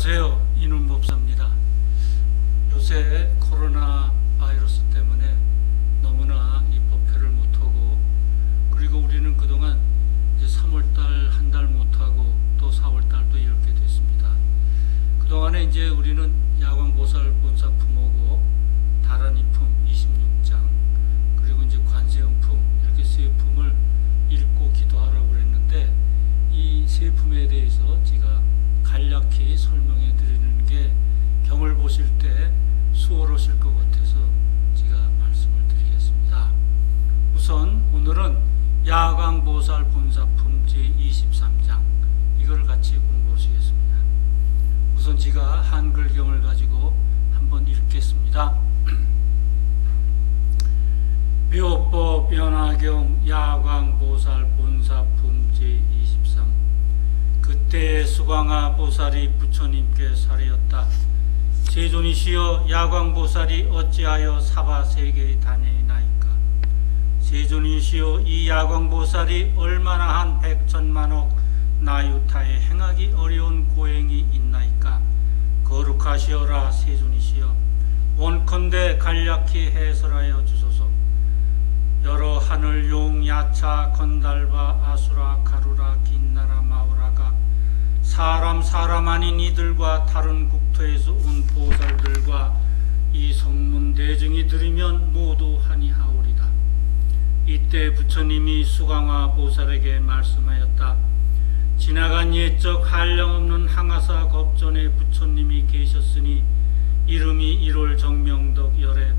안녕하세요. 이눈법사입니다. 요새 코로나 바이러스 때문에 너무나 이 법회를 못하고, 그리고 우리는 그동안 이제 3월달 한 달 못하고 또 4월달도 이렇게 됐습니다. 그동안에 이제 우리는 야광보살 본사품하고 다란이품 26장, 그리고 이제 관세음품 이렇게 세 품을 읽고 기도하라고 그랬는데, 이 세 품에 대해서 제가 간략히 설명해 드리는 게 경을 보실 때 수월하실 것 같아서 제가 말씀을 드리겠습니다. 우선 오늘은 야광보살 본사품 제23장 이걸 같이 공부하시겠습니다. 우선 제가 한글경을 가지고 한번 읽겠습니다. 묘법 변화경 야광보살 본사품 제23. 그때 수광아 보살이 부처님께 사례였다. 세존이시여, 야광보살이 어찌하여 사바세계에 다니나이까? 세존이시여, 이 야광보살이 얼마나 한 백천만억 나유타에 행하기 어려운 고행이 있나이까? 거룩하시어라 세존이시여, 원컨대 간략히 해설하여 주소서. 여러 하늘 용 야차 건달바 아수라 가루라 긴나라 마우라가 사람 아닌 이들과 다른 국토에서 온 보살들과 이 성문 대중이 들으면 모두 하니하오리다. 이때 부처님이 수광화 보살에게 말씀하였다. 지나간 옛적 한량없는 항아사 겁전에 부처님이 계셨으니 이름이 1월 정명덕 열애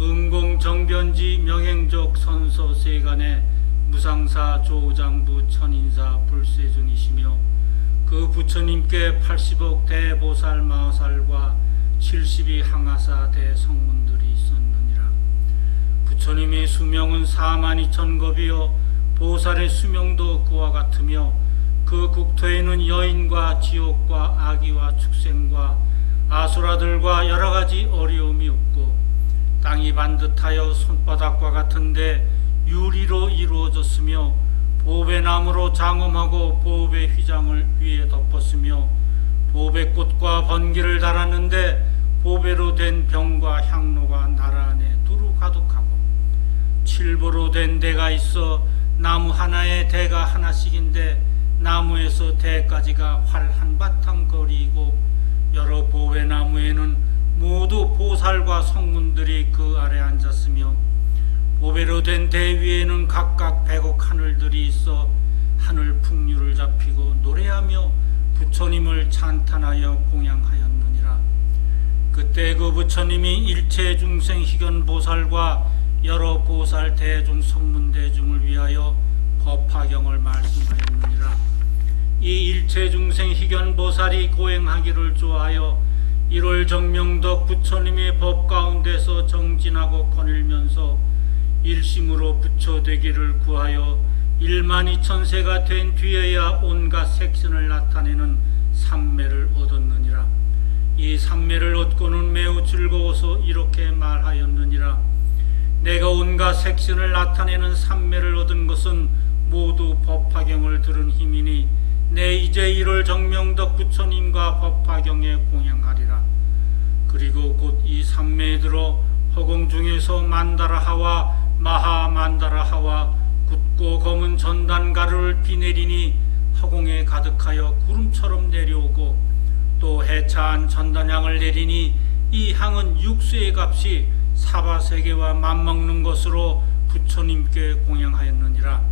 응공 정변지 명행적 선서 세간의 무상사 조장부 천인사 불세존이시며, 그 부처님께 80억 대보살 마살과 72 항아사 대성문들이 있었느니라. 부처님의 수명은 42,000겁이요 보살의 수명도 그와 같으며, 그 국토에는 여인과 지옥과 아기와 축생과 아수라들과 여러가지 어려움이 없고, 땅이 반듯하여 손바닥과 같은데 유리로 이루어졌으며, 보배 나무로 장엄하고 보배 휘장을 위에 덮었으며, 보배 꽃과 번기를 달았는데 보배로 된 병과 향로가 나라 안에 두루 가득하고, 칠보로 된 대가 있어 나무 하나에 대가 하나씩인데 나무에서 대까지가 활 한바탕 거리이고, 여러 보배 나무에는 모두 보살과 성문들이 그 아래 앉았으며, 보배로 된 대 위에는 각각 100억 하늘들이 있어 하늘 풍류를 잡히고 노래하며 부처님을 찬탄하여 공양하였느니라. 그때 그 부처님이 일체 중생 희견 보살과 여러 보살 대중 성문 대중을 위하여 법화경을 말씀하였느니라. 이 일체 중생 희견 보살이 고행하기를 좋아하여 1월 정명덕 부처님의 법 가운데서 정진하고 거닐면서 일심으로 부처되기를 구하여 12,000세가 된 뒤에야 온갖 색신을 나타내는 삼매를 얻었느니라. 이 삼매를 얻고는 매우 즐거워서 이렇게 말하였느니라. 내가 온갖 색신을 나타내는 삼매를 얻은 것은 모두 법화경을 들은 힘이니, 내 이제 1월 정명덕 부처님과 법화경에 공양하리라. 그리고 곧 이 삼매에 들어 허공 중에서 만다라하와 마하만다라하와 굳고 검은 전단가루를 비내리니 허공에 가득하여 구름처럼 내려오고, 또 해차한 전단향을 내리니 이 향은 육수의 값이 사바세계와 맞먹는 것으로 부처님께 공양하였느니라.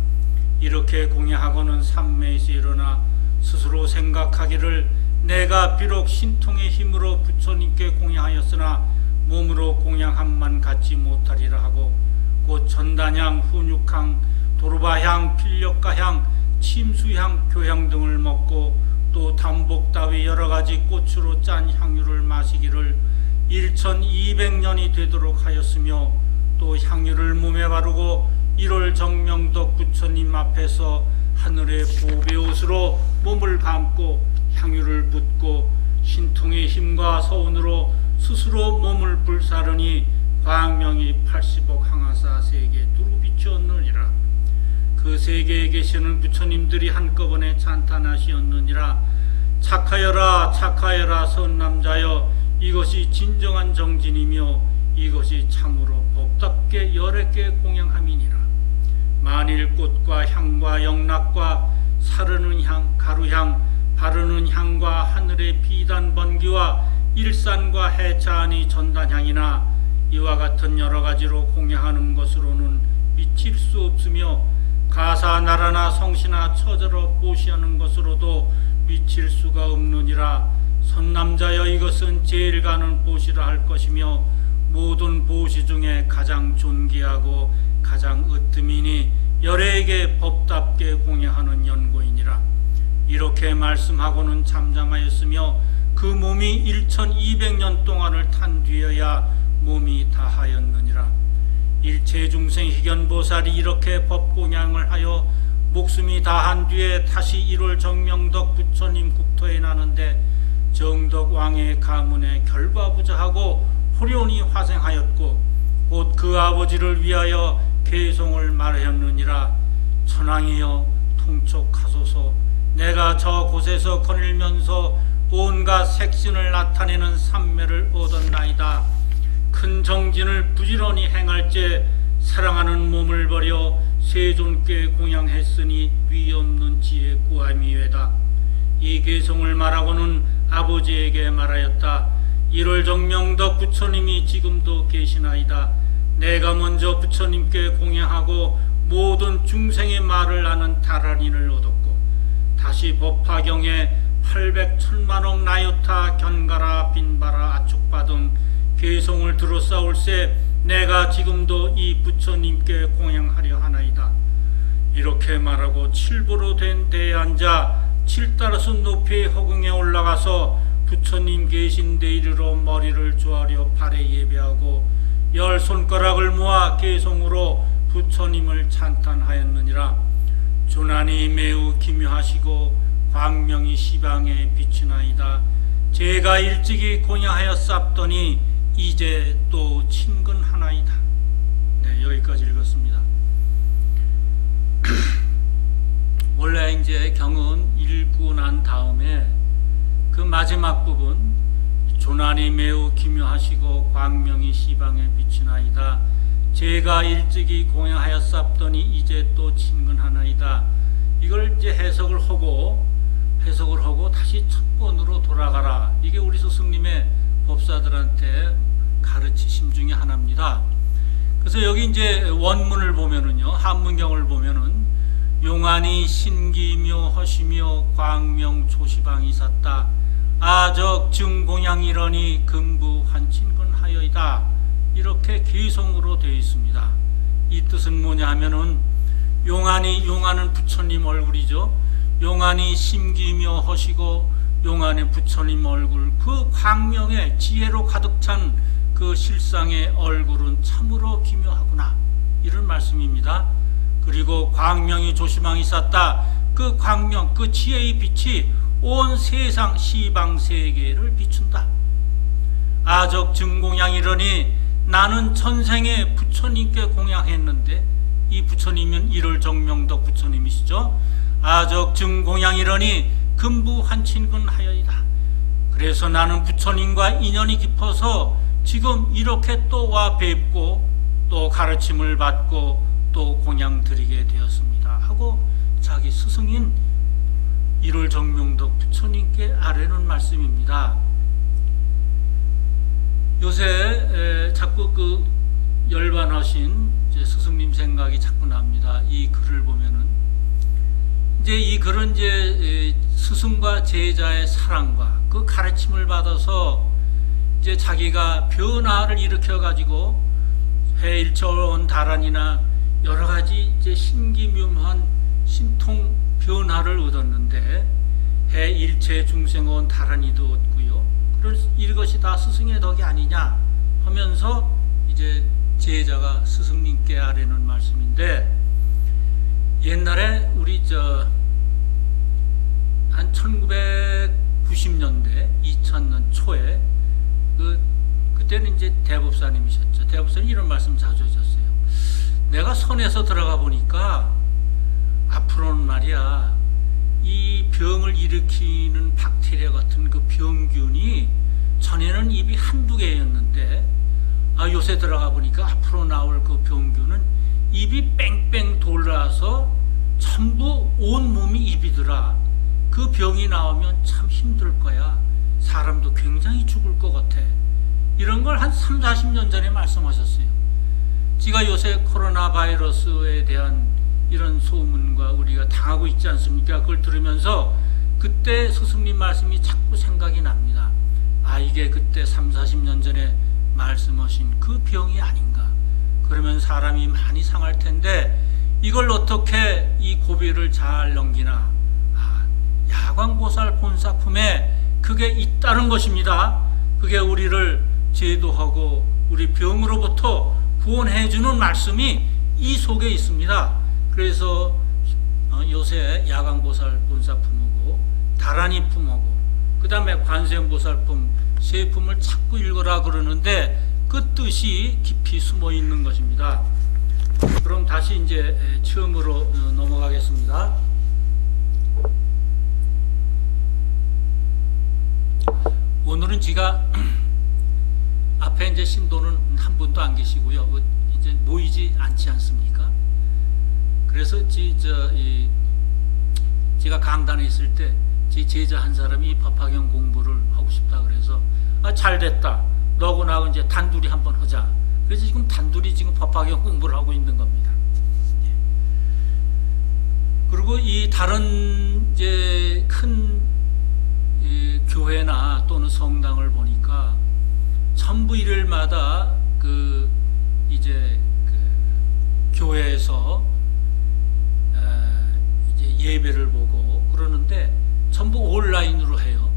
이렇게 공양하고는 삼매에서 일어나 스스로 생각하기를, 내가 비록 신통의 힘으로 부처님께 공양하였으나 몸으로 공양함만 갖지 못하리라 하고, 곧 전단향, 훈육향, 도르바향, 필력가향, 침수향, 교향 등을 먹고, 또 담복 따위 여러가지 꽃으로 짠 향유를 마시기를 1200년이 되도록 하였으며, 또 향유를 몸에 바르고 1월 정명덕 부처님 앞에서 하늘의 보배옷으로 몸을 감고 향유를 붓고 신통의 힘과 서운으로 스스로 몸을 불사르니 광명이 80억 항아사 세계 두루 비추었느니라. 그 세계에 계시는 부처님들이 한꺼번에 찬탄하시었느니라. 착하여라 착하여라 선남자여, 이것이 진정한 정진이며 이것이 참으로 법답게 열애께 공양함이니라. 만일 꽃과 향과 영락과 사르는 향, 가루향, 바르는 향과 하늘의 비단 번기와 일산과 해차하니 전단향이나 이와 같은 여러 가지로 공양하는 것으로는 미칠 수 없으며, 가사 나라나 성시나 처자로 보시하는 것으로도 미칠 수가 없느니라. 선남자여, 이것은 제일 가는 보시라 할 것이며 모든 보시 중에 가장 존귀하고 가장 으뜸이니 열애에게 법답게 공양하는 연고이니라. 이렇게 말씀하고는 잠잠하였으며 그 몸이 1200년 동안을 탄 뒤에야 몸이 다하였느니라. 일체중생 희견보살이 이렇게 법공양을 하여 목숨이 다한 뒤에 다시 1월 정명덕 부처님 국토에 나는데, 정덕왕의 가문에 결과부자하고 호련히 화생하였고 곧 그 아버지를 위하여 계송을 말하였느니라. 천황이여 통촉하소서. 내가 저 곳에서 거닐면서 온갖 색신을 나타내는 삼매를 얻었나이다. 큰 정진을 부지런히 행할제 사랑하는 몸을 버려 세존께 공양했으니 위없는 지혜 구함이외다. 이 계송을 말하고는 아버지에게 말하였다. 1월 정명덕 부처님이 지금도 계시나이다. 내가 먼저 부처님께 공양하고 모든 중생의 말을 아는 다란인을 얻었고, 다시 법화경에 800천만억 나유타 견가라 빈바라 아축바 등 계송을 들어싸울세 내가 지금도 이 부처님께 공양하려 하나이다. 이렇게 말하고 칠보로 된 대에 앉아 7다르스 높이의 허공에 올라가서 부처님 계신 데 이르러 머리를 조아려 발에 예배하고 10손가락을 모아 계송으로 부처님을 찬탄하였느니라. 조난이 매우 기묘하시고 광명이 시방에 비치나이다. 제가 일찍이 공양하여 쌉더니 이제 또 친근하나이다. 네, 여기까지 읽었습니다. 원래 이제 경은 읽고 난 다음에 그 마지막 부분, 조난이 매우 기묘하시고 광명이 시방에 비치나이다. 제가 일찍이 공양하여 쌉더니 이제 또 친근하나이다. 이걸 이제 해석을 하고 다시 첫 번으로 돌아가라. 이게 우리 스승님의 법사들한테 가르치심 중에 하나입니다. 그래서 여기 이제 원문을 보면은요, 한문경을 보면은 용안이 신기묘 허시며 광명 조시방이 샀다. 아적 증공양이러니 금부 환친근하여이다. 이렇게 계송으로 되어 있습니다. 이 뜻은 뭐냐 하면은 용안은 부처님 얼굴이죠. 용안이 심기묘 허시고 용안의 부처님 얼굴, 그 광명의 지혜로 가득 찬 그 실상의 얼굴은 참으로 기묘하구나, 이런 말씀입니다. 그리고 광명이 조시방이 쌌다. 그 광명, 그 지혜의 빛이 온 세상 시방 세계를 비춘다. 아적 증공양이러니 나는 전생에 부처님께 공양했는데, 이 부처님은 1월 정명덕 부처님이시죠. 아적 증공양이러니 금부 환친근하여이다. 그래서 나는 부처님과 인연이 깊어서 지금 이렇게 또 와 뵙고 또 가르침을 받고 또 공양 드리게 되었습니다 하고 자기 스승인 1월 정명덕 부처님께 아뢰는 말씀입니다. 요새 자꾸 그 열반하신 스승님 생각이 자꾸 납니다. 이 글을 보면은 이제 이 글은 이제 스승과 제자의 사랑과 그 가르침을 받아서 이제 자기가 변화를 일으켜 가지고 해일처온 다란이나 여러 가지 이제 신기묘한 신통 변화를 얻었는데, 해일체 중생온 다란이도 얻고요. 이것이 다 스승의 덕이 아니냐 하면서 이제 제자가 스승님께 아뢰는 말씀인데, 옛날에 우리 한 1990년대 2000년 초에 그때는 이제 대법사님이셨죠. 대법사님 이런 말씀 자주 하셨어요. 내가 선에서 들어가 보니까 앞으로는 말이야, 이 병을 병을 일으키는 박테리아 같은 그 병균이 전에는 입이 한두 개였는데 요새 들어가 보니까 앞으로 나올 그 병균은 입이 뺑뺑 돌아서 전부 온 몸이 입이더라. 그 병이 나오면 참 힘들 거야. 사람도 굉장히 죽을 것 같아. 이런 걸 한 3, 40년 전에 말씀하셨어요. 제가 요새 코로나 바이러스에 대한 이런 소문과 우리가 당하고 있지 않습니까? 그걸 들으면서 그때 스승님 말씀이 자꾸 생각이 납니다. 이게 그때 3, 40년 전에 말씀하신 그 병이 아닌가. 그러면 사람이 많이 상할 텐데 이걸 어떻게 이 고비를 잘 넘기나. 야광보살 본사품에 그게 있다는 것입니다. 그게 우리를 제도하고 우리 병으로부터 구원해주는 말씀이 이 속에 있습니다. 그래서 요새 야광보살 본사품하고 다란이품하고 그 다음에 관세음보살품 세 품을 자꾸 읽어라 그러는데 그 뜻이 깊이 숨어 있는 것입니다. 그럼 다시 이제 처음으로 넘어가겠습니다. 오늘은 제가 앞에 이제 신도는 한 분도 안 계시고요. 이제 모이지 않지 않습니까? 그래서 제가 강단에 있을 때 제 제자 한 사람이 법화경 공부를 하고 싶다 그래서 잘 됐다. 너하고 나하고 이제 단둘이 한번 하자. 그래서 지금 단둘이 지금 법화경 공부를 하고 있는 겁니다. 그리고 이 다른 이제 큰 교회나 또는 성당을 보니까 전부 일요일마다 이제 교회에서 이제 예배를 보고 그러는데 전부 온라인으로 해요.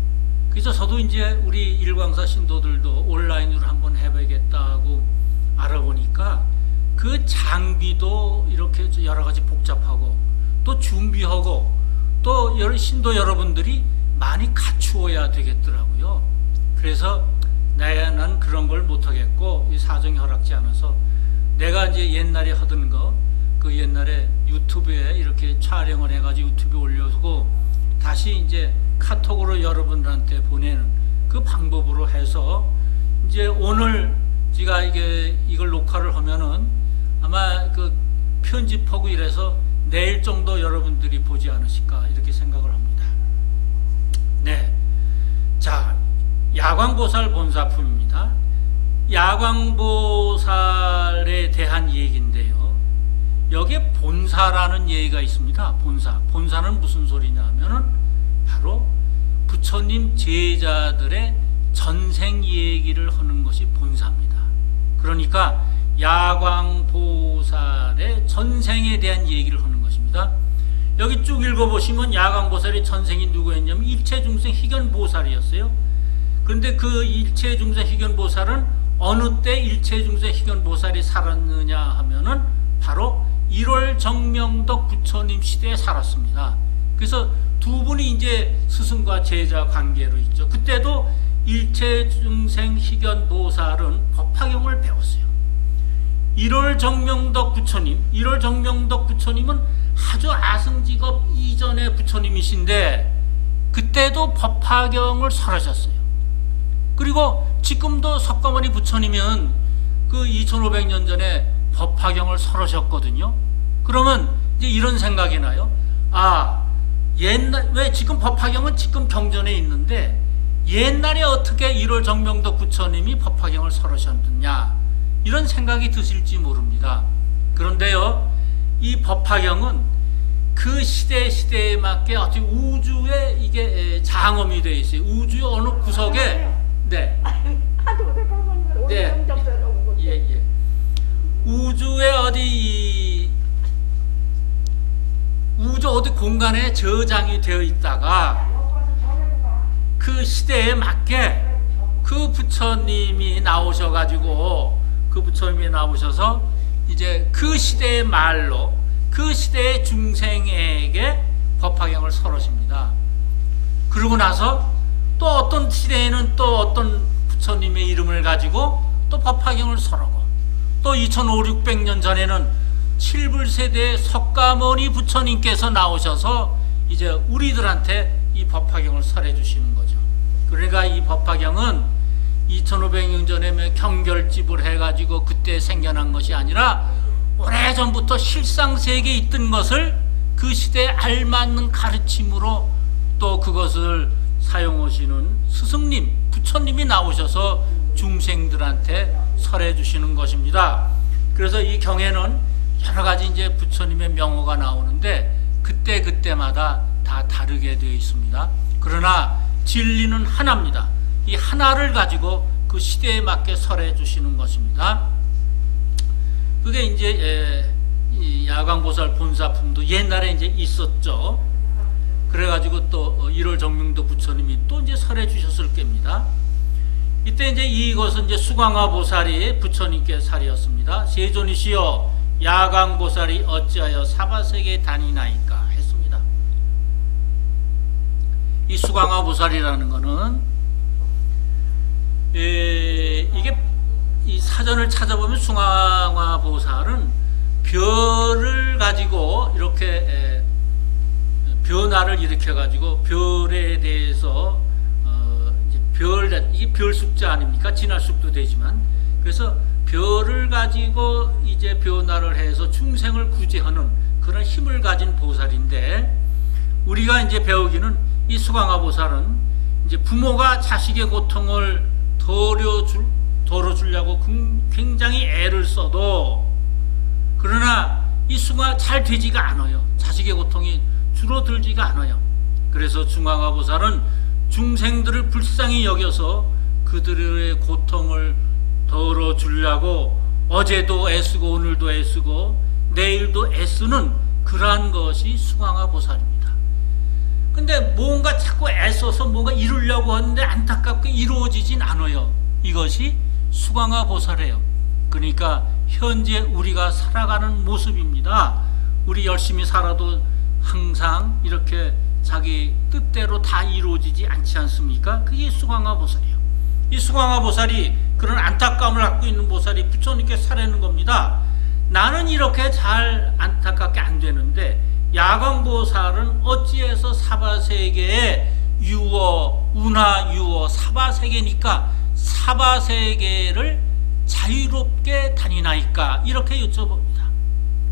그래서 저도 이제 우리 일광사 신도들도 온라인으로 한번 해봐야겠다고 알아보니까 그 장비도 이렇게 여러 가지 복잡하고 또 준비하고 또 신도 여러분들이 많이 갖추어야 되겠더라고요. 그래서 난 그런 걸 못하겠고 이 사정이 허락지 않아서 내가 이제 옛날에 하던 그 옛날에 유튜브에 이렇게 촬영을 해가지고 유튜브에 올려주고 다시 이제 카톡으로 여러분들한테 보내는 그 방법으로 해서 이제 오늘 제가 이걸 녹화를 하면은 아마 그 편집하고 이래서 내일 정도 여러분들이 보지 않으실까 이렇게 생각을 합니다. 네. 자, 야광보살 본사품입니다. 야광보살에 대한 얘기인데요. 여기에 본사라는 얘기가 있습니다. 본사는 무슨 소리냐 하면은 바로 부처님 제자들의 전생 얘기를 하는 것이 본사입니다. 그러니까 야광보살의 전생에 대한 얘기를 하는 것입니다. 여기 쭉 읽어보시면 야광보살의 전생이 누구였냐면 일체중생 희견보살이었어요. 그런데 그 일체중생 희견보살은 어느 때 일체중생 희견보살이 살았느냐 하면은 바로 1월 정명덕 부처님 시대에 살았습니다. 그래서 두 분이 이제 스승과 제자 관계로 있죠. 그때도 일체중생 희견보살은 법화경을 배웠어요. 1월 정명덕 부처님은 아주 아승직업 이전의 부처님이신데 그때도 법화경을 설하셨어요. 그리고 지금도 석가모니 부처님은 그 2500년 전에 법화경을 설하셨거든요. 그러면 이제 이런 생각이 나요. 왜 지금 법화경은 지금 경전에 있는데 옛날에 어떻게 1월 정명덕 부처님이 법화경을 설하셨느냐 이런 생각이 드실지 모릅니다. 그런데요, 이 법화경은 그 시대에 맞게 어떻게 우주에 이게 장엄이 되어 있어요. 우주의 어느 구석에 네. 우주 어디 공간에 저장이 되어 있다가 그 시대에 맞게 그 부처님이 나오셔서 이제 그 시대의 말로 그 시대의 중생에게 법화경을 설하십니다. 그러고 나서 또 어떤 시대에는 또 어떤 부처님의 이름을 가지고 또 법화경을 설하고 또 2500, 600년 전에는 7불세대의 석가모니 부처님께서 나오셔서 이제 우리들한테 이 법화경을 설해 주시는 거죠. 그러니까 이 법화경은 2500년 전에 경결집을 해가지고 그때 생겨난 것이 아니라 오래전부터 실상세계에 있던 것을 그 시대에 알맞는 가르침으로 또 그것을 사용하시는 스승님, 부처님이 나오셔서 중생들한테 설해 주시는 것입니다. 그래서 이 경에는 여러 가지 이제 부처님의 명호가 나오는데 그때마다 다 다르게 되어 있습니다. 그러나 진리는 하나입니다. 이 하나를 가지고 그 시대에 맞게 설해 주시는 것입니다. 그게 이제 이 야광보살 본사품도 옛날에 이제 있었죠. 그래가지고 또 1월 정명도 부처님이 또 이제 설해 주셨을 겁니다. 이때 이제 이것은 이제 수광화 보살이 부처님께 살이었습니다. 세존이시여 야광보살이 어찌하여 사바세계에 다니나이까 했습니다. 이 수광화 보살이라는 거는 이게 이 사전을 찾아보면 수광화 보살은 별을 가지고 이렇게 변화를 일으켜 가지고 별에 대해서 이게 별 숙자 아닙니까? 진할 숙도 되지만 그래서 별을 가지고 이제 변화를 해서 중생을 구제하는 그런 힘을 가진 보살인데 우리가 이제 배우기는 이 수광화 보살은 이제 부모가 자식의 고통을 덜어주려고 굉장히 애를 써도 그러나 이 수광화 잘 되지가 않아요. 자식의 고통이 줄어들지가 않아요. 그래서 수광화 보살은 중생들을 불쌍히 여겨서 그들의 고통을 덜어주려고 어제도 애쓰고 오늘도 애쓰고 내일도 애쓰는 그러한 것이 수광화 보살입니다. 근데 뭔가 자꾸 애써서 뭔가 이루려고 하는데 안타깝게 이루어지진 않아요. 이것이 수광화 보살이에요. 그러니까 현재 우리가 살아가는 모습입니다. 우리 열심히 살아도 항상 이렇게 자기 뜻대로 다 이루어지지 않지 않습니까? 그게 수광화 보살이에요. 이 수광화 보살이 그런 안타까움을 갖고 있는 보살이 부처님께 살하는 겁니다. 나는 이렇게 잘 안타깝게 안 되는데 야광보살은 어찌해서 사바세계에 운하 유어 사바세계니까 사바세계를 자유롭게 다니나이까 이렇게 여쭤봅니다.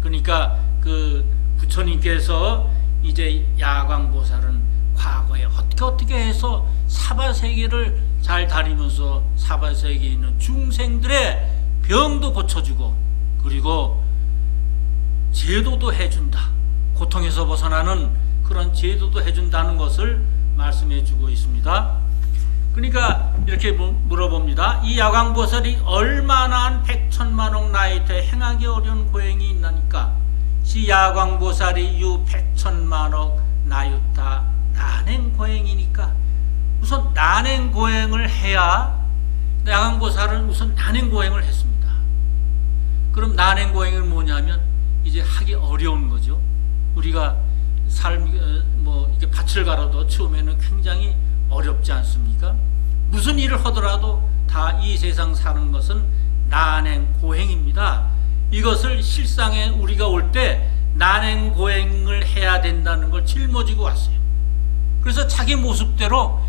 그러니까 그 부처님께서 이제 야광보살은 과거에 어떻게 해서 사바세계를 잘 다니면서 사바세계에 있는 중생들의 병도 고쳐주고 그리고 제도도 해준다. 고통에서 벗어나는 그런 제도도 해준다는 것을 말씀해 주고 있습니다. 그러니까 이렇게 물어봅니다. 이 야광보살이 얼마나 한 백천만억 나이 때 행하기 어려운 고행이 있나니까 시 야광보살이 유 백천만억 나유타 난행고행이니까 우선 난행고행을 해야 야광보살은 우선 난행고행을 했습니다. 그럼 난행고행은 뭐냐면 이제 하기 어려운 거죠. 우리가 이렇게 밭을 갈아도 처음에는 굉장히 어렵지 않습니까? 무슨 일을 하더라도 다 이 세상 사는 것은 난행고행입니다. 이것을 실상에 우리가 올 때 난행고행을 해야 된다는 걸 짊어지고 왔어요. 그래서 자기 모습대로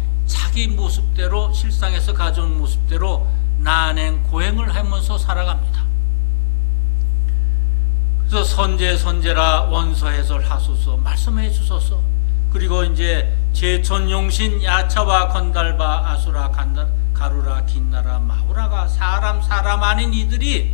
실상에서 가져온 모습대로 난행고행을 하면서 살아갑니다. 그래서 선제라 원서해설 하소서 말씀해 주소서. 그리고 이제 제천용신 야차와 건달바 아수라 가루라 긴나라 마우라가 사람 아닌 이들이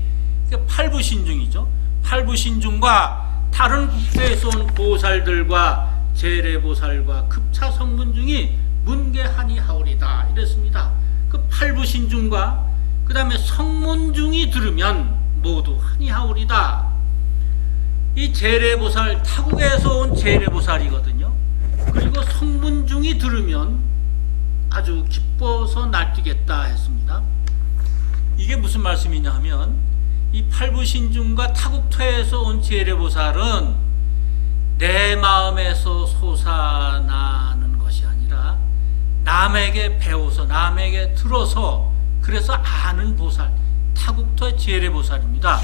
팔부신중이죠. 팔부신중과 다른 국대에서 온 보살들과 재래보살과 급차 성문중이 문계하니 하오리다 이랬습니다. 그 팔부신중과 그 다음에 성문중이 들으면 모두 하니 하오리다. 이 재래보살 타국에서 온 재래보살이거든요. 그리고 성문중이 들으면 아주 기뻐서 날뛰겠다 했습니다. 이게 무슨 말씀이냐 하면 이 팔부신중과 타국토에서 온 재래보살은 내 마음에서 솟아나는 것이 아니라 남에게 배워서 남에게 들어서 그래서 아는 보살 타국토의 재래보살입니다.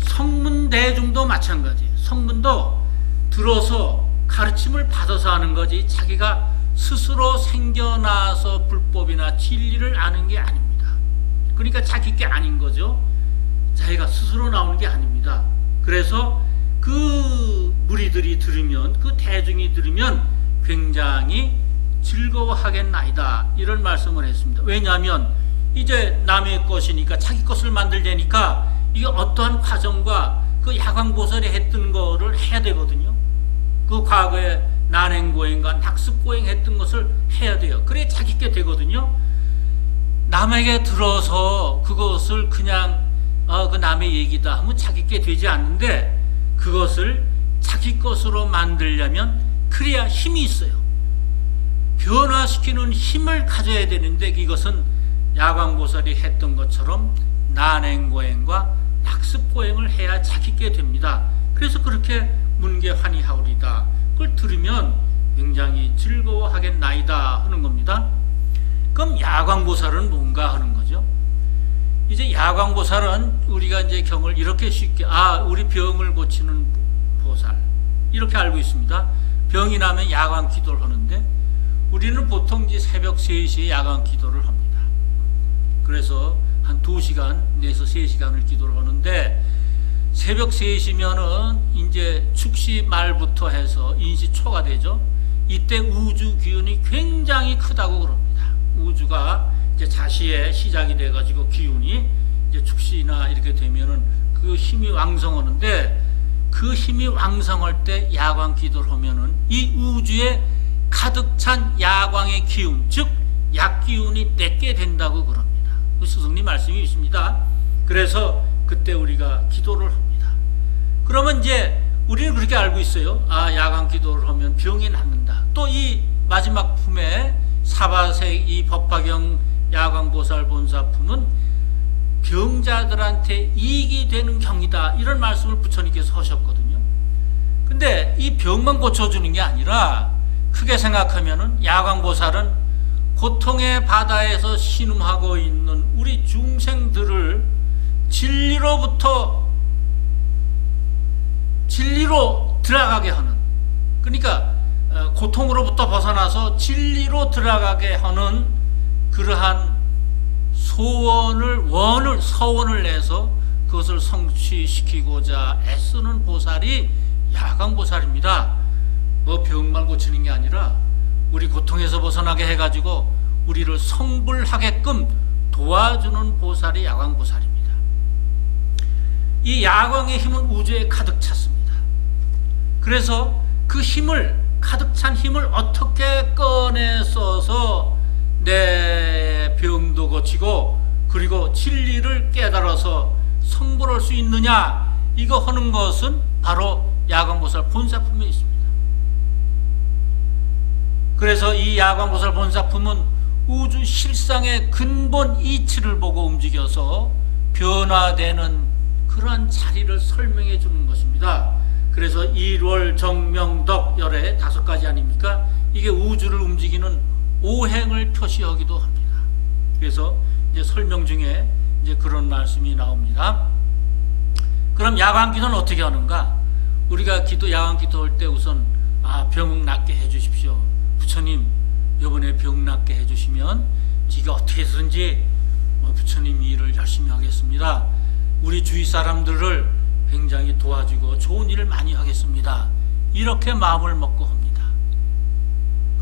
성문대중도 마찬가지예요. 성문도 들어서 가르침을 받아서 하는 거지 자기가 스스로 생겨나서 불법이나 진리를 아는 게 아닙니다. 그러니까 자기 게 아닌 거죠. 자기가 스스로 나오는 게 아닙니다. 그래서 그 무리들이 들으면, 그 대중이 들으면 굉장히 즐거워하겠나이다, 이런 말씀을 했습니다. 왜냐하면 이제 남의 것이니까, 자기 것을 만들려니까 이게 어떠한 과정과 그 야광보살이 했던 거를 해야 되거든요. 그 과거에 난행고행과 낙습고행 했던 것을 해야 돼요. 그래 자기 게 되거든요. 남에게 들어서 그것을 그냥 그 남의 얘기다 하면 자기 게 되지 않는데, 그것을 자기 것으로 만들려면 그래야 힘이 있어요. 변화시키는 힘을 가져야 되는데, 이것은 야광보살이 했던 것처럼 난행고행과 낙습고행을 해야 자기 게 됩니다. 그래서 그렇게 문계환희하오리다, 그걸 들으면 굉장히 즐거워하겠나이다 하는 겁니다. 그럼 야광보살은 뭔가 하는 거죠. 이제 야광보살은 우리가 이제 경을 이렇게 쉽게, 우리 병을 고치는 보살, 이렇게 알고 있습니다. 병이 나면 야광 기도를 하는데, 우리는 보통 이제 새벽 3시에 야광 기도를 합니다. 그래서 한 2시간 내서 3시간을 기도를 하는데, 새벽 3시면은 이제 축시 말부터 해서 인시 초가 되죠. 이때 우주 기운이 굉장히 크다고 그럽니다. 우주가 이제 자시의 시작이 돼가지고 기운이 이제 축시나 이렇게 되면은 그 힘이 왕성하는데, 그 힘이 왕성할 때 야광 기도를 하면은 이 우주에 가득 찬 야광의 기운, 즉 약기운이 떼게 된다고 그럽니다. 그 스승님 말씀이 있습니다. 그래서 그때 우리가 기도를 합니다. 그러면 이제 우리는 그렇게 알고 있어요. 야광 기도를 하면 병이 낫는다. 또 이 마지막 품에 사바색 이 법화경 야광보살 본사품은 병자들한테 이익이 되는 경이다, 이런 말씀을 부처님께서 하셨거든요. 근데 이 병만 고쳐주는 게 아니라, 크게 생각하면은 야광보살은 고통의 바다에서 신음하고 있는 우리 중생들을 진리로 들어가게 하는, 그러니까 고통으로부터 벗어나서 진리로 들어가게 하는 그러한 서원을 내서 그것을 성취시키고자 애쓰는 보살이 야광보살입니다. 뭐 병만 고치는 게 아니라 우리 고통에서 벗어나게 해가지고 우리를 성불하게끔 도와주는 보살이 야광보살입니다. 이 야광의 힘은 우주에 가득 찼습니다. 그래서 그 힘을, 가득 찬 힘을 어떻게 꺼내 써서 내 병도 고치고 그리고 진리를 깨달아서 성불할 수 있느냐, 이거 하는 것은 바로 야광보살 본사품에 있습니다. 그래서 이 야광보살 본사품은 우주 실상의 근본 이치를 보고 움직여서 변화되는 그러한 자리를 설명해 주는 것입니다. 그래서 일월 정명덕 열의 5가지 아닙니까? 이게 우주를 움직이는 오행을 표시하기도 합니다. 그래서 이제 설명 중에 이제 그런 말씀이 나옵니다. 그럼 야광 기도는 어떻게 하는가? 우리가 야광 기도할 때 우선 병 낫게 해 주십시오. 부처님, 이번에 병 낫게 해 주시면 제가 어떻게 해서든지 부처님 일을 열심히 하겠습니다. 우리 주위 사람들을 굉장히 도와주고 좋은 일을 많이 하겠습니다. 이렇게 마음을 먹고 합니다.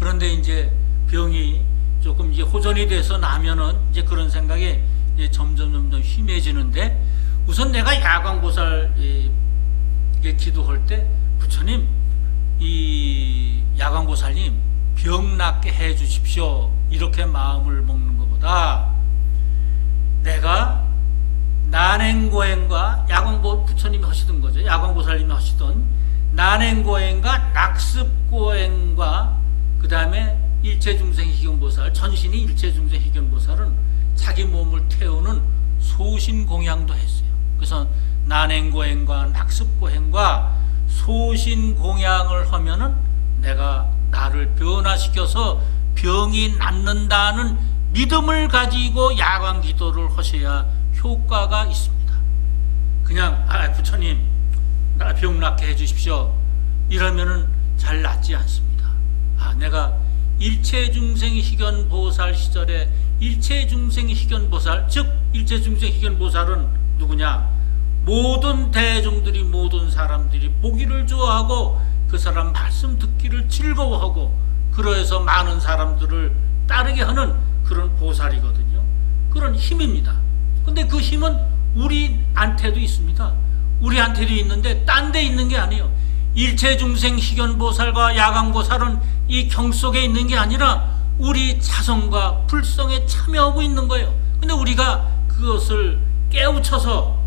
그런데 이제 병이 조금 이제 호전이 돼서 나면은 이제 그런 생각이 이제 점점 심해지는데, 우선 내가 야광보살 기도할 때, 부처님, 이 야광보살님 병 낫게 해 주십시오, 이렇게 마음을 먹는 것보다 내가 난행고행과 부처님이 하시던 거죠. 야광보살님이 하시던 난행고행과 낙습고행과 그 다음에 일체중생희경보살, 전신이 일체중생희경보살은 자기 몸을 태우는 소신공양도 했어요. 그래서 난행고행과 낙습고행과 소신공양을 하면은 내가 나를 변화시켜서 병이 낫는다는 믿음을 가지고 야광기도를 하셔야 효과가 있습니다. 그냥 부처님 나 병 낫게 해 주십시오 이러면은 잘 낫지 않습니다. 내가 일체중생희견보살 시절에 일체중생희견보살, 즉 일체중생희견보살은 누구냐? 모든 대중들이, 모든 사람들이 보기를 좋아하고 그 사람 말씀 듣기를 즐거워하고 그러해서 많은 사람들을 따르게 하는 그런 보살이거든요. 그런 힘입니다. 근데 그 힘은 우리한테도 있습니다. 우리한테도 있는데 딴 데 있는 게 아니에요. 일체중생희견보살과 야광보살은 이 경 속에 있는 게 아니라 우리 자성과 불성에 참여하고 있는 거예요. 근데 우리가 그것을 깨우쳐서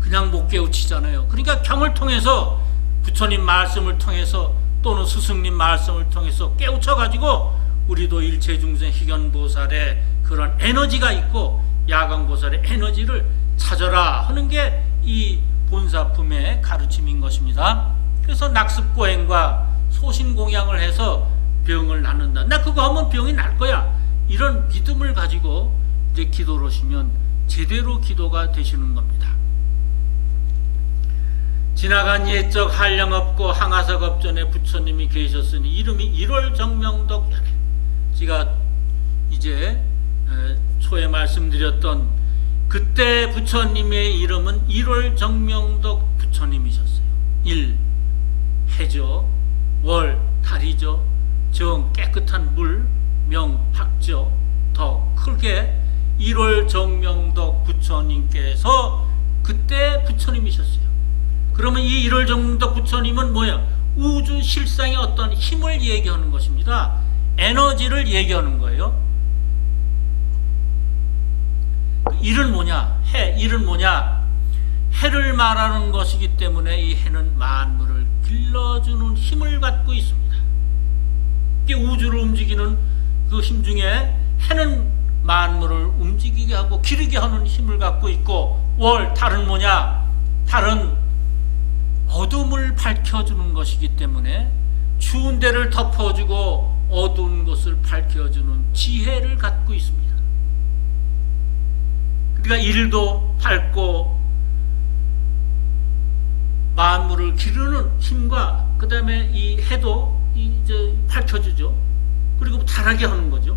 그냥 못 깨우치잖아요. 그러니까 경을 통해서, 부처님 말씀을 통해서 또는 스승님 말씀을 통해서 깨우쳐가지고 우리도 일체중생희견보살의 그런 에너지가 있고 야광보살의 에너지를 찾아라 하는 게 이 본사품의 가르침인 것입니다. 그래서 낙습고행과 소신공양을 해서 병을 낫는다. 나 그거 하면 병이 날 거야. 이런 믿음을 가지고 이제 기도를 하시면 제대로 기도가 되시는 겁니다. 지나간 옛적 한량업고 항아석업전에 부처님이 계셨으니 이름이 일월정명덕. 제가 이제 초에 말씀드렸던 그때 부처님의 이름은 일월정명덕 부처님이셨어요. 일, 해죠. 월, 달이죠. 정, 깨끗한 물, 명, 박죠. 덕, 크게 일월정명덕 부처님께서 그때 부처님이셨어요. 그러면 이 일월정명덕 부처님은 뭐야? 우주 실상의 어떤 힘을 얘기하는 것입니다. 에너지를 얘기하는 거예요. 일은 뭐냐? 해, 일은 뭐냐? 해를 말하는 것이기 때문에 이 해는 만물을 길러주는 힘을 갖고 있습니다. 우주를 움직이는 그 힘 중에 해는 만물을 움직이게 하고 기르게 하는 힘을 갖고 있고, 월, 달은 뭐냐? 달은 어둠을 밝혀주는 것이기 때문에 추운 데를 덮어주고 어두운 것을 밝혀주는 지혜를 갖고 있습니다. 그러니까 일도 밝고 만물을 기르는 힘과 그 다음에 이 해도 이제 밝혀주죠. 그리고 달하게 하는 거죠.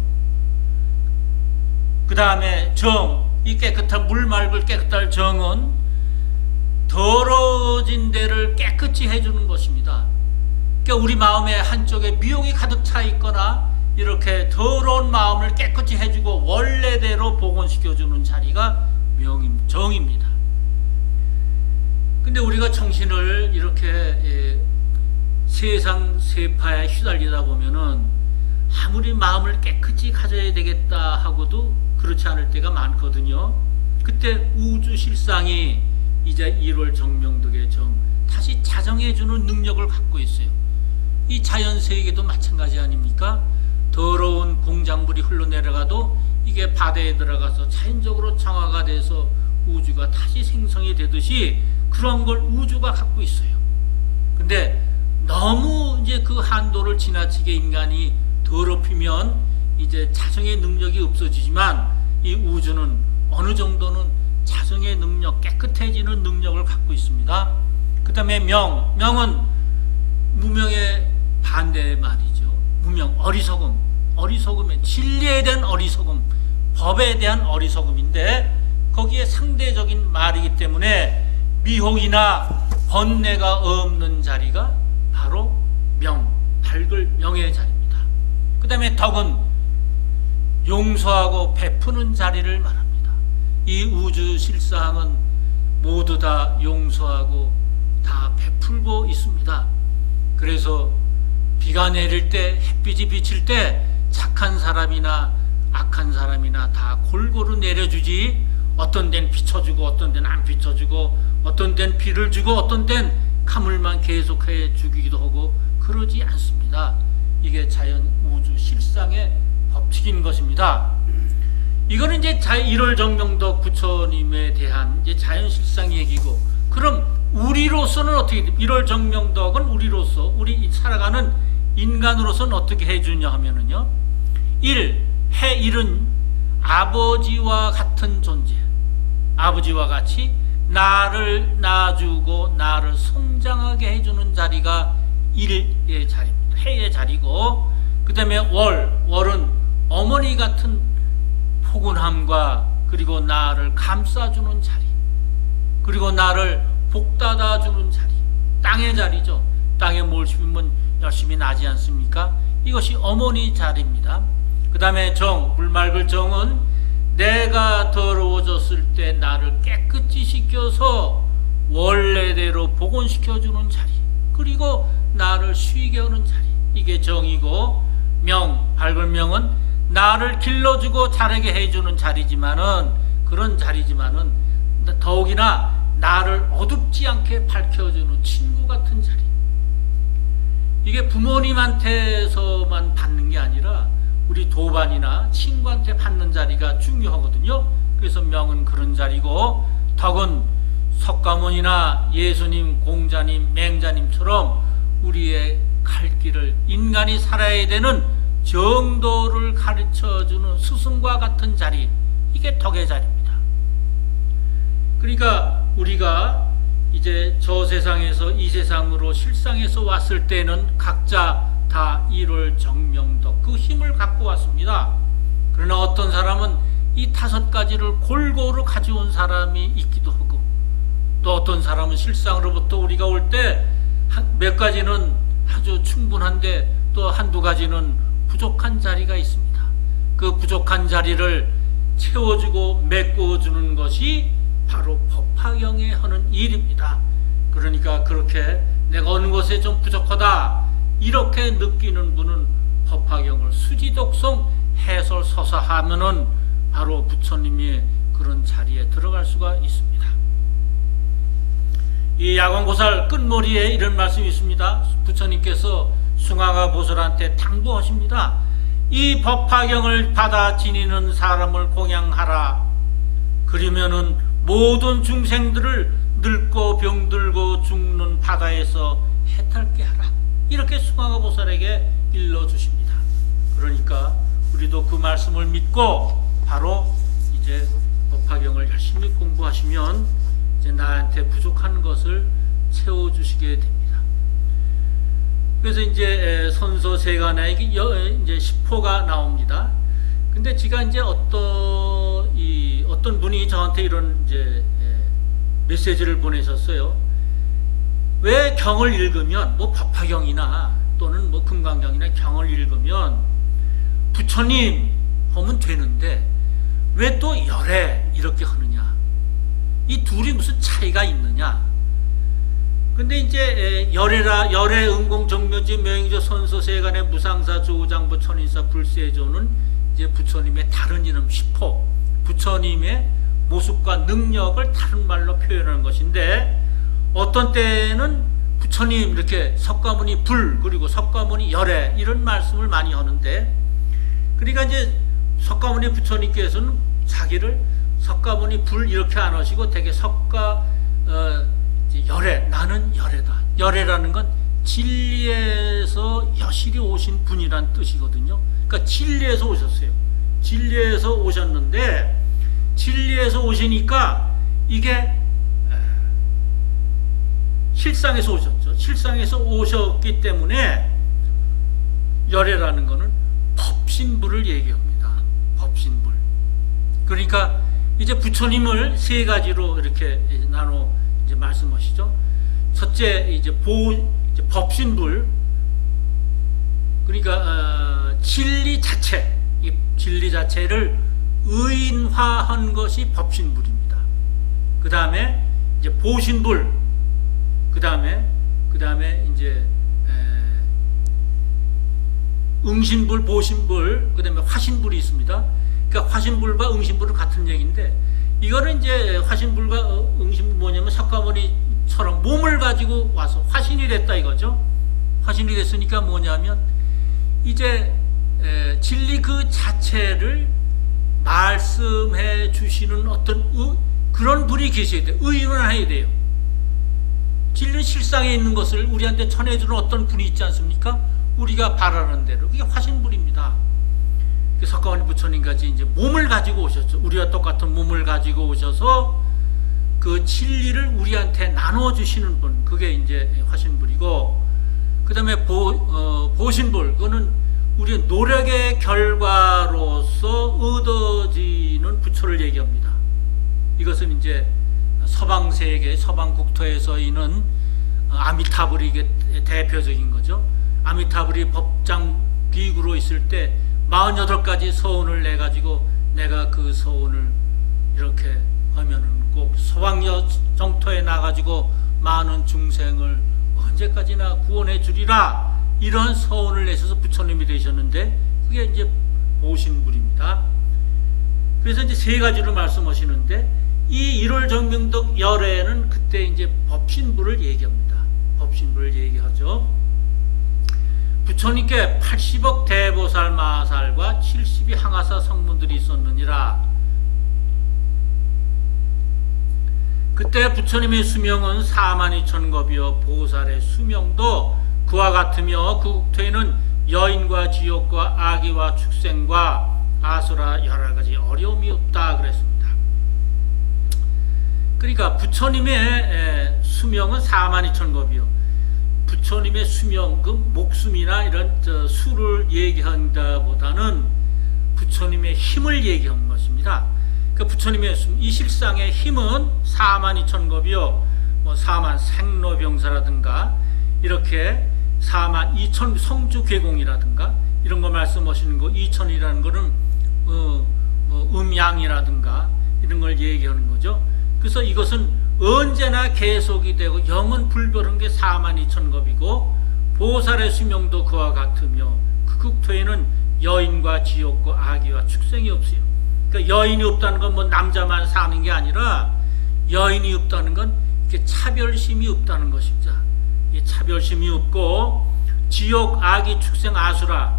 그 다음에 정, 이 깨끗한 물 맑을 깨끗할 정은 더러워진 데를 깨끗이 해주는 것입니다. 그러니까 우리 마음의 한쪽에 미혹이 가득 차 있거나 이렇게 더러운 마음을 깨끗이 해주고 원래대로 복원시켜주는 자리가 정입니다. 근데 우리가 정신을 이렇게 세상 세파에 휘달리다 보면은 아무리 마음을 깨끗이 가져야 되겠다 하고도 그렇지 않을 때가 많거든요. 그때 우주 실상이 이제 일월정명덕의 정, 다시 자정해주는 능력을 갖고 있어요. 이 자연세계도 마찬가지 아닙니까? 더러운 공작물이 흘러내려가도 이게 바다에 들어가서 자연적으로 정화가 돼서 우주가 다시 생성이 되듯이 그런 걸 우주가 갖고 있어요. 근데 너무 이제 그 한도를 지나치게 인간이 더럽히면 이제 자성의 능력이 없어지지만 이 우주는 어느 정도는 자성의 능력, 깨끗해지는 능력을 갖고 있습니다. 그 다음에 명은 무명의 반대 말이죠. 무명, 어리석음, 어리석음의 진리에 대한 어리석음, 법에 대한 어리석음인데 거기에 상대적인 말이기 때문에 미혹이나 번뇌가 없는 자리가 바로 명, 밝을 명의 자리입니다. 그 다음에 덕은 용서하고 베푸는 자리를 말합니다. 이 우주 실상은 모두 다 용서하고 다 베풀고 있습니다. 그래서 비가 내릴 때, 햇빛이 비칠 때 착한 사람이나 악한 사람이나 다 골고루 내려주지, 어떤 데는 비춰주고 어떤 데는 안 비춰주고 어떤 데는 비를 주고 어떤 데는 가물만 계속해 주기도 하고 그러지 않습니다. 이게 자연 우주 실상의 법칙인 것입니다. 이거는 이제 일월정명덕 부처님에 대한 이제 자연 실상 얘기고, 그럼 우리로서는 어떻게, 일월정명덕은 우리로서, 우리 살아가는 인간으로서는 어떻게 해주냐 하면은요, 일은 아버지와 같은 존재, 아버지와 같이 나를 낳아주고 나를 성장하게 해주는 자리가 일의 자리입니다. 해의 자리고, 그 다음에 월은 어머니 같은 포근함과 그리고 나를 감싸주는 자리, 그리고 나를 복닫아주는 자리, 땅의 자리죠. 땅에 뭘 심으면 열심히 나지 않습니까? 이것이 어머니 자리입니다. 그 다음에 물 맑을 정은 내가 더러워졌을 때 나를 깨끗이 씻겨서 원래대로 복원시켜주는 자리, 그리고 나를 쉬게 하는 자리, 이게 정이고, 밝을 명은 나를 길러주고 자라게 해주는 자리지만은, 그런 자리지만은 더욱이나 나를 어둡지 않게 밝혀주는 친구 같은 자리. 이게 부모님한테서만 받는 게 아니라 우리 도반이나 친구한테 받는 자리가 중요하거든요. 그래서 명은 그런 자리고, 덕은 석가모니나 예수님, 공자님, 맹자님처럼 우리의 갈 길을, 인간이 살아야 되는 정도를 가르쳐주는 스승과 같은 자리, 이게 덕의 자리입니다. 그러니까 우리가 이제 저 세상에서 이 세상으로 실상에서 왔을 때는 각자 다 일월 정명덕, 그 힘을 갖고 왔습니다. 그러나 어떤 사람은 이 5가지를 골고루 가져온 사람이 있기도 하고, 또 어떤 사람은 실상으로부터 우리가 올 때 몇 가지는 아주 충분한데 또 한두 가지는 부족한 자리가 있습니다. 그 부족한 자리를 채워주고 메꿔주는 것이 바로 법화경에 하는 일입니다. 그러니까 그렇게 내가 어느 것에 좀 부족하다 이렇게 느끼는 분은 법화경을 수지독송 해설 서사하면은 바로 부처님이 그런 자리에 들어갈 수가 있습니다. 이 야광보살 끝머리에 이런 말씀이 있습니다. 부처님께서 숭앙아 보살한테 당부하십니다. 이 법화경을 받아 지니는 사람을 공양하라. 그러면은 모든 중생들을 늙고 병들고 죽는 바다에서 해탈게 하라. 이렇게 숭앙아 보살에게 일러주십니다. 그러니까 우리도 그 말씀을 믿고 바로 이제 법화경을 열심히 공부하시면 이제 나한테 부족한 것을 채워주시게 됩니다. 그래서 이제 선서세간에 이제 10호가 나옵니다. 근데 제가 이제 어떤 분이 저한테 이런 이제 메시지를 보내셨어요. 왜 경을 읽으면 뭐 법화경이나 또는 뭐 금강경이나 경을 읽으면 부처님 하면 되는데 왜 또 열애 이렇게 하느냐? 이 둘이 무슨 차이가 있느냐? 근데 이제 열애 응공정묘지 명의조 선서세간의 무상사 조장부 천인사 불세조는 이제 부처님의 다른 이름 10호, 부처님의 모습과 능력을 다른 말로 표현하는 것인데, 어떤 때는 부처님 이렇게 석가모니 불, 그리고 석가모니 열애 이런 말씀을 많이 하는데, 그러니까 이제 석가모니 부처님께서는 자기를 석가모니 불 이렇게 안 하시고 되게 열애, 나는 열애다. 열애라는 건 진리에서 여실히 오신 분이란 뜻이거든요. 그러니까 진리에서 오셨어요. 진리에서 오셨는데, 진리에서 오시니까 이게 실상에서 오셨죠. 실상에서 오셨기 때문에 열애라는 것은 법신불을 얘기합니다. 법신불. 그러니까 이제 부처님을 세 가지로 이렇게 나눠 이제 말씀하시죠. 첫째 이제 법신불. 그러니까 진리 자체, 이 진리 자체를 의인화한 것이 법신불입니다. 그 다음에 이제 보신불. 그 다음에 이제 응신불, 보신불, 그 다음에 화신불이 있습니다. 그러니까 화신불과 응신불은 같은 얘기인데, 이거는 이제 화신불과 응신불 뭐냐면 석가모니처럼 몸을 가지고 와서 화신이 됐다 이거죠. 화신이 됐으니까 뭐냐면 이제 진리 그 자체를 말씀해 주시는 어떤 그런 분이 계셔야 돼요. 의인을 해야 돼요. 진리 실상에 있는 것을 우리한테 전해주는 어떤 분이 있지 않습니까? 우리가 바라는 대로. 그게 화신불입니다. 석가모니 부처님까지 이제 몸을 가지고 오셨죠. 우리와 똑같은 몸을 가지고 오셔서 그 진리를 우리한테 나눠주시는 분, 그게 이제 화신불이고, 그 다음에 보신불, 그거는 우리 노력의 결과로서 얻어지는 부처를 얘기합니다. 이것은 이제 서방 세계, 서방 국토에서 있는 아미타불이 이게 대표적인 거죠. 아미타불이 법장 비구로 있을 때 48가지 서원을 내 가지고 내가 그 서원을 이렇게 하면은 꼭 서방여 정토에 나 가지고 많은 중생을 언제까지나 구원해 주리라, 이런 서원을 내셔서 부처님이 되셨는데, 그게 이제 보신불입니다. 그래서 이제 세 가지로 말씀하시는데, 이 1월 정명덕 열애는 그때 이제 법신불을 얘기합니다. 법신불을 얘기하죠. 부처님께 80억 대보살 마살과 70이 항아사 성문들이 있었느니라. 그때 부처님의 수명은 42,000겁이요 보살의 수명도 그와 같으며 그 국토에는 여인과 지옥과 아기와 축생과 아수라 여러 가지 어려움이 없다 그랬습니다. 그러니까 부처님의 수명은 42,000겁이요. 부처님의 수명, 그 목숨이나 이런 수를 얘기한다보다는 부처님의 힘을 얘기한 것입니다. 그 부처님의 이 실상의 힘은 42,000겁이요, 뭐 4만 생로병사라든가 이렇게 42,000 성주괴공이라든가 이런 거 말씀하시는 거, 2,000이라는 거는 음양이라든가 이런 걸 얘기하는 거죠. 그래서 이것은 언제나 계속이 되고 영은 불별한 게 42,000겁이고 보살의 수명도 그와 같으며 그 국토에는 여인과 지옥과 아기와 축생이 없어요. 그러니까 여인이 없다는 건 뭐 남자만 사는 게 아니라 여인이 없다는 건 이렇게 차별심이 없다는 것입니다. 차별심이 없고 지옥, 아기, 축생, 아수라,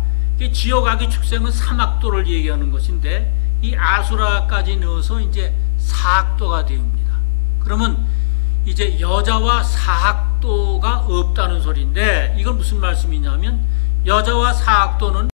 지옥, 아기, 축생은 사막도를 얘기하는 것인데 이 아수라까지 넣어서 이제 사학도가 되옵니다. 그러면 이제 여자와 사학도가 없다는 소리인데, 이건 무슨 말씀이냐면 여자와 사학도는